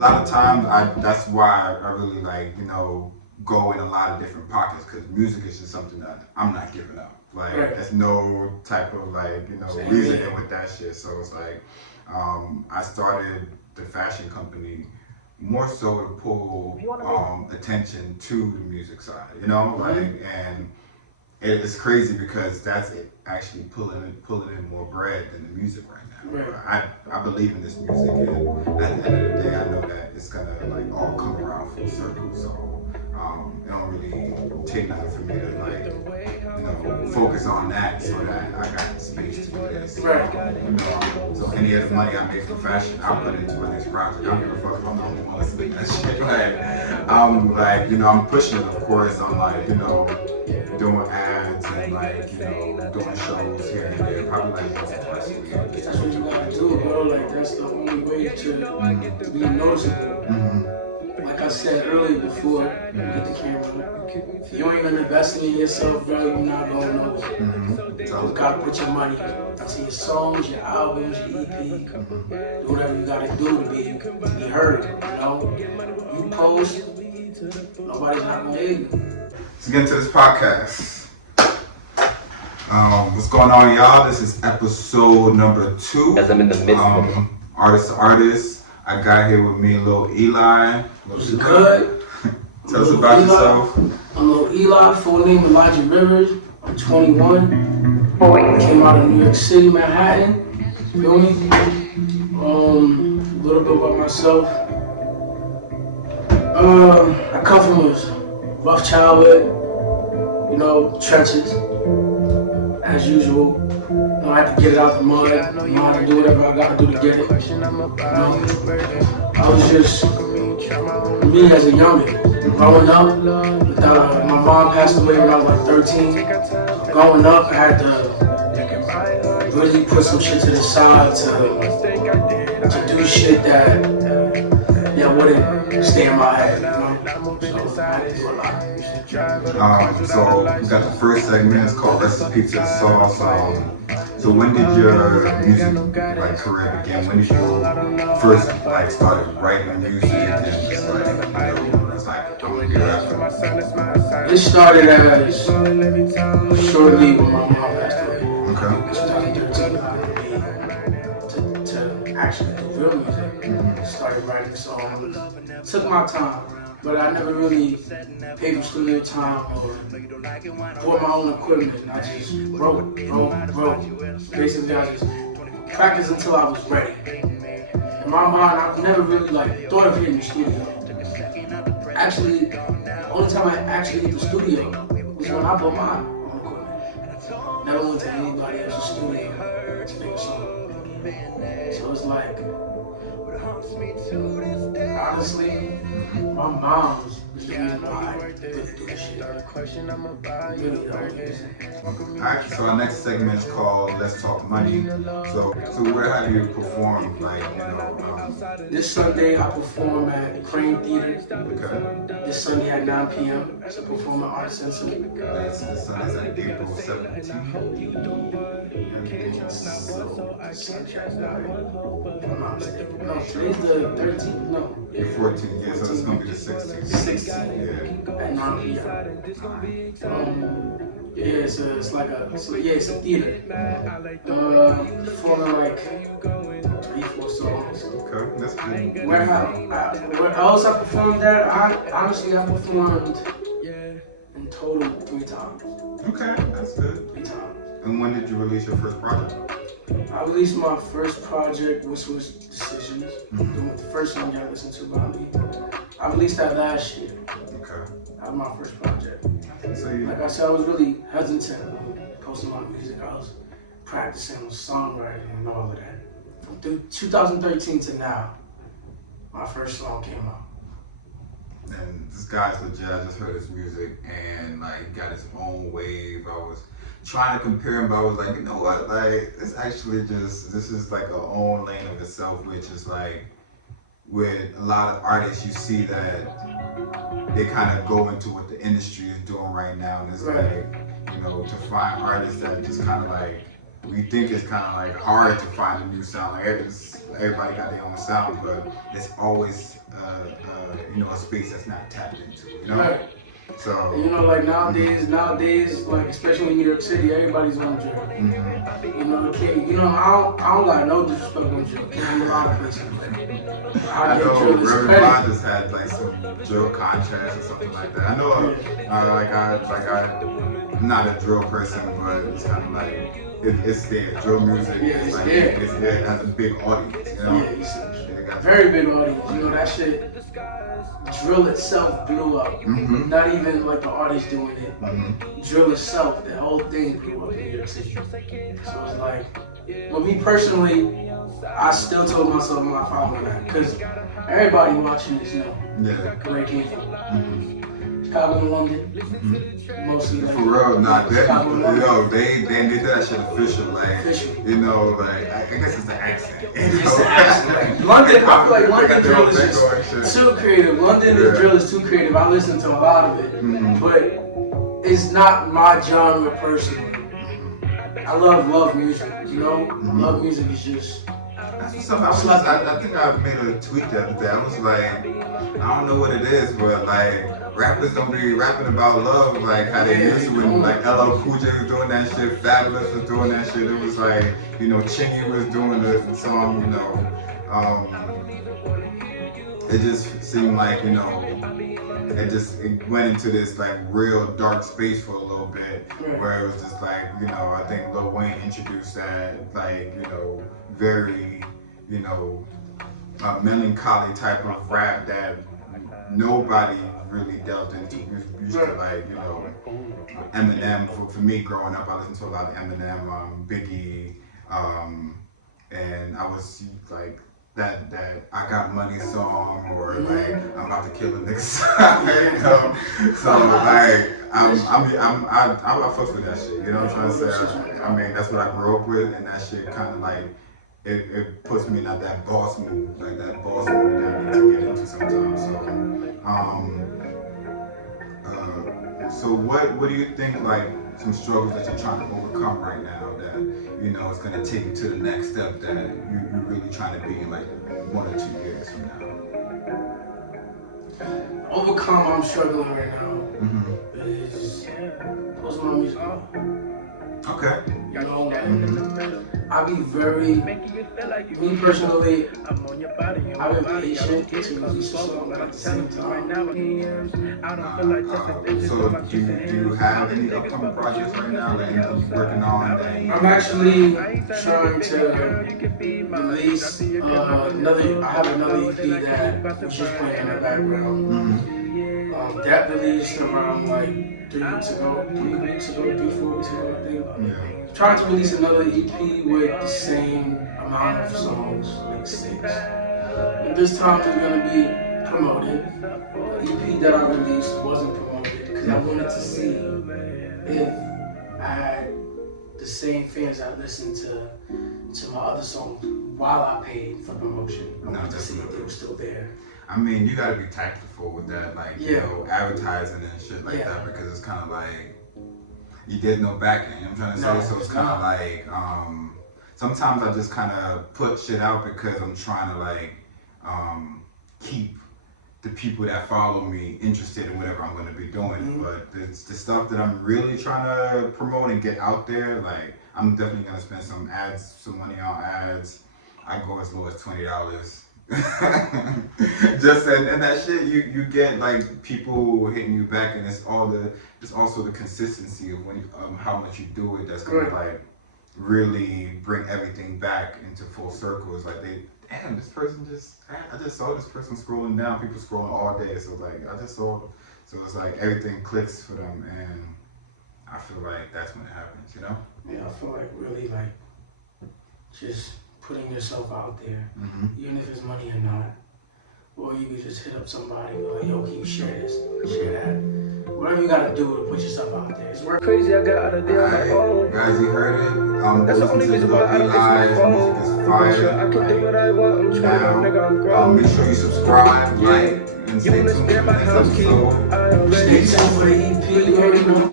A lot of times, that's why I really like, go in a lot of different pockets because music is just something that I'm not giving up. Like, Right. there's no type of like, Same here. reasoning with that shit. So it's like, I started the fashion company more so to pull attention to the music side, Mhm. and it's crazy because that's it, actually pulling in more bread than the music right now. Right. But I believe in this music, and at the end of the day, I know that it's gonna like all come around full circle. So it don't really take nothing for me to focus on that so that I got the space to do this. Right. So any of the money I make from fashion, I'll put into my next project. I don't give a fuck if I'm the only one listening to that shit. I'm pushing it, of course. I'm like, doing ads and like, doing shows here and there, probably like once or twice a year, just That's to what make you sure gotta things do, go. bro. Like that's the only way to be noticeable. Mm-hmm. Like I said earlier before we hit the camera, if you ain't investing in yourself, bro, you're not going nowhere. Mm-hmm. You gotta put your money into your songs, your albums, your EP, do whatever you gotta do to be heard. You post, nobody's not gonna hear you. Let's get into this podcast. What's going on, y'all? This is episode number 2. As I'm in the midst of it. Artist to artist. I got here with me, Lil Eli. What's good? Tell us about Eli. yourself. I'm Lil Eli, full name Elijah Rivers. I'm 21. Came out of New York City, Manhattan. Feel me? A little bit about myself. I come from a rough childhood, trenches, as usual. I had to get it out the mud. I had to do whatever I gotta do to get it. I was just me as a youngin'. Growing up, my mom passed away when I was like 13. Growing up, I had to really put some shit to the side to do shit that wouldn't stay in my head. So I had to do a lot. So we got the first segment. It's called Recipe to the Sauce. So when did your music career begin? When did you first started writing music and just it's like I'm gonna get rapper? It started as shortly when my mom passed away. Okay. 2013 to actually do real music. Started writing songs. Took my time, but I never really paid for studio time or bought my own equipment. I just wrote. Basically, I just practiced until I was ready. In my mind, I never really thought of hitting the studio. Actually, the only time I actually hit the studio was when I bought my own equipment. Never went to anybody else's studio to make a song. So it's like, honestly, my mom was the reason why I really do this shit. Alright, so our next segment is called Let's Talk Money. So where have you performed? This Sunday I perform at Crane Theater. Okay. This Sunday at 9 p.m. It's a performing arts center. This Sunday's at April 17th. No, today's the 13th. No. You're 14, yeah, so it's gonna be the 16th. 16th at 9 p.m. It's a theater. Performing like 3-4 songs. Okay, that's good. Where else I performed at? I performed in total 3 times. Okay, that's good. 3 times. And when did you release your first project? I released my first project, which was Decisions. The first song y'all listened to by me. I released that last year. Okay. That was my first project. So Like I said, I was really hesitant on posting my music. I was practicing with songwriting and all of that. From 2013 to now, my first song came out. and this guy's legit. I just heard his music and he got his own wave. I was trying to compare him, but I was like, you know what? It's actually this is like a own lane of itself, which is with a lot of artists, you see that they kind of go into what the industry is doing right now, and it's Right. to find artists that just kind of we think it's kind of like hard to find a new sound. Like everybody got their own sound, but it's always a space that's not tapped into. Right. So like nowadays, like especially in New York City, everybody's on drill. I don't got no disrespect on drill. Can't be a lot of places. I know Reverend Bond just had like some drill contrast or something like that. I know, I'm not a drill person, but it's kind of like it's there. Drill music is like it has a big audience. Yeah, very big audience. That shit. Drill itself blew up. Not even like the artist doing it. Drill itself, the whole thing blew up in New York City. So it's like, but me personally, I still told myself I'm not following that because everybody watching this know where it came from. Chicago and London, mostly. For real, they did that shit official, like, I guess it's the accent. It's the accent. London, I feel like London drill is just too creative. London drill is too creative. I listen to a lot of it, but it's not my genre personally. I love music, Love music is just. That's what's up. I think I made a tweet the other day. I was like, I don't know what it is, but like rappers don't be rapping about love like how they used to when like LL Cool J was doing that shit, Fabulous was doing that shit. It was like, Chingy was doing the song, it just seemed like, it went into this like real dark space for a little bit where it was just like, I think Lil Wayne introduced that like, very, melancholy type of rap that nobody really delved into. Used to like, Eminem. For me growing up, I listened to a lot of Eminem, Biggie, and I was like that I Got Money song or like I'm about to kill a nigga song, So like I fucks with that shit. You know what I'm trying to say? I mean that's what I grew up with, and that shit kind of like. It puts me in that boss mood, like that boss mood that I need to get into sometimes. So what do you think like some struggles that you're trying to overcome right now that is gonna take you to the next step that you're really trying to be in like 1 or 2 years from now? Overcome I'm struggling right now is post my music. Okay. I be very, me personally, I've been patient to release a song at the same time. So do you have any upcoming projects right now that you're working on? I'm actually trying to release I have another EP that was just playing in the background. That released around like 3 4 weeks ago, I think. Trying to release another EP with the same amount of songs, like 6. But this time it's gonna be promoted. The EP that I released wasn't promoted because I wanted to see if I had the same fans that listened to my other songs while I paid for promotion. I wanted to see if they were still there. I mean, you gotta be tactful with that, like, advertising and shit like that, because it's kind of like, there's no backing, I'm trying to say, so it's kind of like, sometimes I just kind of put shit out because I'm trying to like, keep the people that follow me interested in whatever I'm gonna be doing, but the stuff that I'm really trying to promote and get out there, like, I'm definitely gonna spend some money on ads. I go as low as $20. Just and that shit you get like people hitting you back, and it's also the consistency of how much you do it that's gonna like really bring everything back into full circle. It's like this person I just saw this person scrolling down, people scrolling all day, so like I just saw, so it's like everything clicks for them, and I feel like that's when it happens, Yeah, I feel like really like just putting yourself out there, even if it's money or not. Or you could just hit up somebody and be like, yo, can you share this, share that. Whatever you gotta do to put yourself out there. It's work crazy, I got out of there. Alright, guys, you heard it. Listen to Lil Eli, his music is fire. Now, make sure you subscribe, like, and stay tuned for the next episode. Stay tuned for the EP, you already know.